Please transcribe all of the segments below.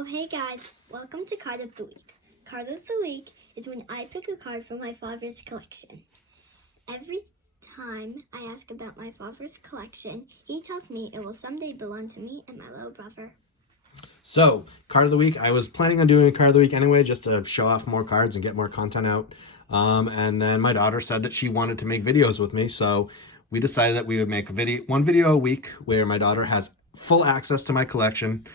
So hey guys, welcome to Card of the Week. Card of the Week is when I pick a card from my father's collection. Every time I ask about my father's collection, he tells me it will someday belong to me and my little brother. So, card of the week. I was planning on doing a card of the week anyway, just to show off more cards and get more content out. And then my daughter said that she wanted to make videos with me, so we decided that we would make one video a week where my daughter has full access to my collection.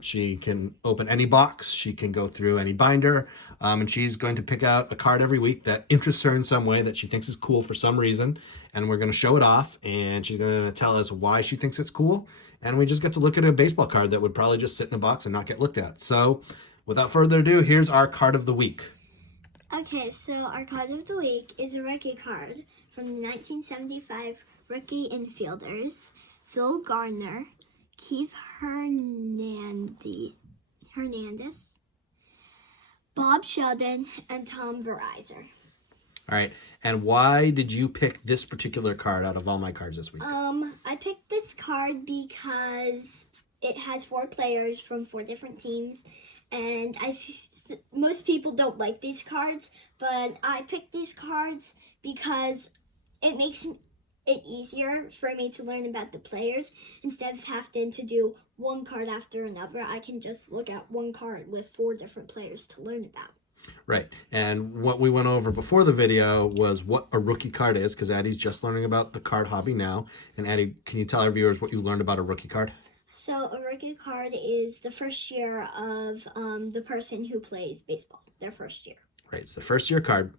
She can open any box, she can go through any binder, and she's going to pick out a card every week that interests her in some way that she thinks is cool for some reason, and we're going to show it off, and she's going to tell us why she thinks it's cool, and we just get to look at a baseball card that would probably just sit in a box and not get looked at. So, without further ado, here's our card of the week. Okay, so our card of the week is a rookie card from the 1975 rookie infielders, Phil Garner, Keith Hernandez, Bob Sheldon, and Tom Verizon. All right, and why did you pick this particular card out of all my cards this week? I picked this card because it has 4 players from 4 different teams, and most people don't like these cards, but I picked these cards because it makes it easier for me to learn about the players instead of having to do one card after another. I can just look at one card with 4 different players to learn about. Right, and what we went over before the video was what a rookie card is, because Addie's just learning about the card hobby now. And Addie, can you tell our viewers what you learned about a rookie card? So a rookie card is the first year of the person who plays baseball, their first year. Right, it's the first year card.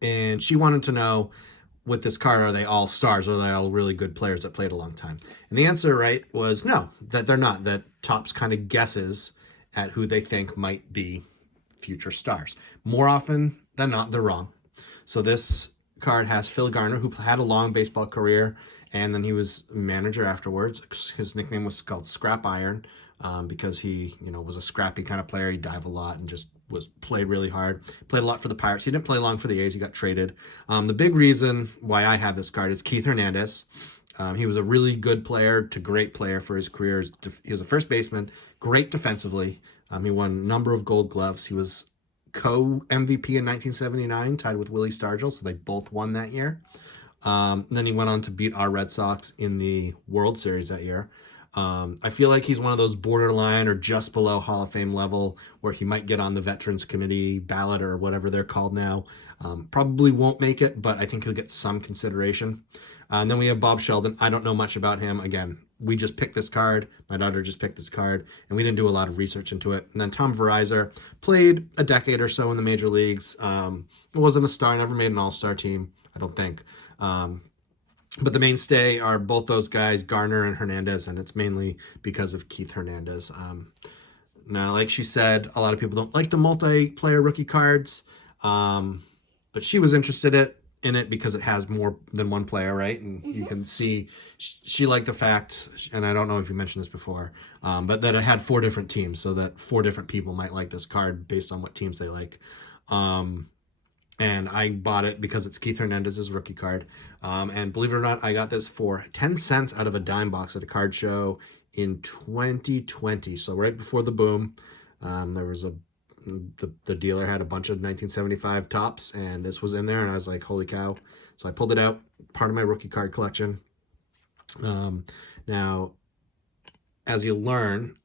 And she wanted to know, with this card, are they all stars? Or are they all really good players that played a long time? And the answer, right, was no, that they're not. That Topps kind of guesses at who they think might be future stars. More often than not, they're wrong. So this card has Phil Garner, who had a long baseball career, and then he was manager afterwards. His nickname was called Scrap Iron, because he, was a scrappy kind of player. He dived a lot and just played really hard. Played a lot for the Pirates. He didn't play long for the A's. He got traded. The big reason why I have this card is Keith Hernandez. He was a really good player to great player for his career. He was a first baseman, great defensively. He won a number of Gold Gloves. He was co-MVP in 1979, tied with Willie Stargell, so they both won that year. Then he went on to beat our Red Sox in the World Series that year. I feel like he's one of those borderline or just below Hall of Fame level where he might get on the Veterans Committee ballot or whatever they're called now. Probably won't make it, but I think he'll get some consideration. And then we have Bob Sheldon. I don't know much about him. Again, we just picked this card. My daughter just picked this card, and we didn't do a lot of research into it. And then Tom Verizon played a decade or so in the major leagues. Wasn't a star, never made an all-star team, I don't think. But the mainstay are both those guys, Garner and Hernandez, and it's mainly because of Keith Hernandez. Now, like she said, a lot of people don't like the multiplayer rookie cards, but she was interested in it because it has more than one player, right? And you can see she liked the fact, and I don't know if you mentioned this before, but that it had 4 different teams, so that 4 different people might like this card based on what teams they like. And I bought it because it's Keith Hernandez's rookie card. And believe it or not, I got this for 10 cents out of a dime box at a card show in 2020. So right before the boom, there was the dealer had a bunch of 1975 Topps, and this was in there, and I was like, holy cow. So I pulled it out, part of my rookie card collection. Now, as you learn,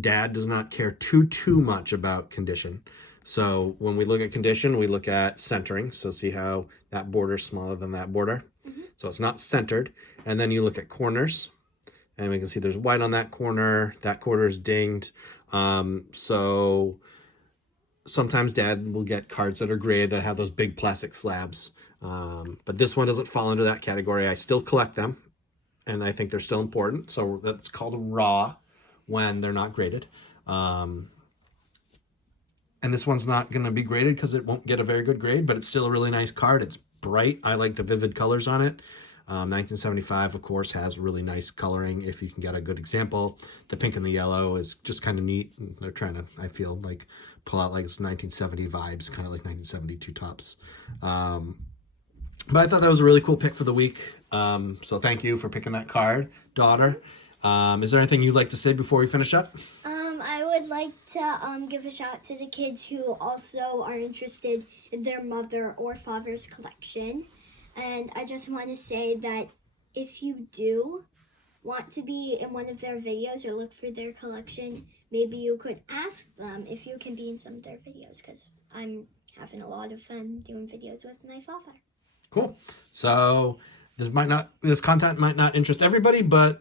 Dad does not care too much about condition. So when we look at condition, we look at centering. So see how that border is smaller than that border. So it's not centered. And then you look at corners, and we can see there's white on that corner is dinged. So sometimes Dad will get cards that are graded that have those big plastic slabs. But this one doesn't fall into that category. I still collect them, and I think they're still important. So that's called raw when they're not graded. And this one's not going to be graded because it won't get a very good grade, but it's still a really nice card. It's bright. I like the vivid colors on it. 1975, of course, has really nice coloring if you can get a good example. The pink and the yellow is just kind of neat. They're trying to, I feel like, pull out like this 1970 vibes, kind of like 1972 Topps. But I thought that was a really cool pick for the week. So thank you for picking that card, daughter. Is there anything you'd like to say before we finish up? like to give a shout out to the kids who also are interested in their mother or father's collection. And I just want to say that if you do want to be in one of their videos or look for their collection, maybe you could ask them if you can be in some of their videos, because I'm having a lot of fun doing videos with my father. Cool. So this content might not interest everybody, but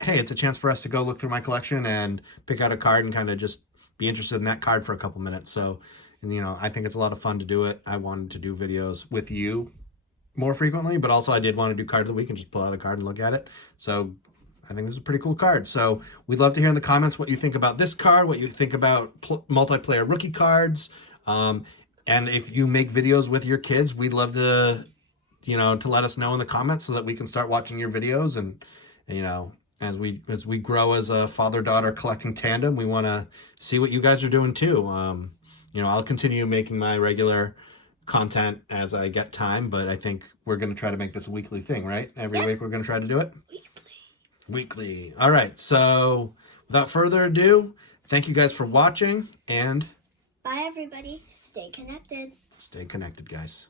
hey, it's a chance for us to go look through my collection and pick out a card and kind of just be interested in that card for a couple minutes. So, and, I think it's a lot of fun to do it. I wanted to do videos with you more frequently, but also I did want to do card of the week and just pull out a card and look at it. So I think this is a pretty cool card. So we'd love to hear in the comments what you think about this card, what you think about multiplayer rookie cards. And if you make videos with your kids, we'd love to, to let us know in the comments so that we can start watching your videos. And as we grow as a father-daughter collecting tandem, we want to see what you guys are doing too. I'll continue making my regular content as I get time, but I think we're going to try to make this a weekly thing, right? Every week we're going to try to do it? Weekly. All right. So without further ado, thank you guys for watching, and bye, everybody. Stay connected. Stay connected, guys.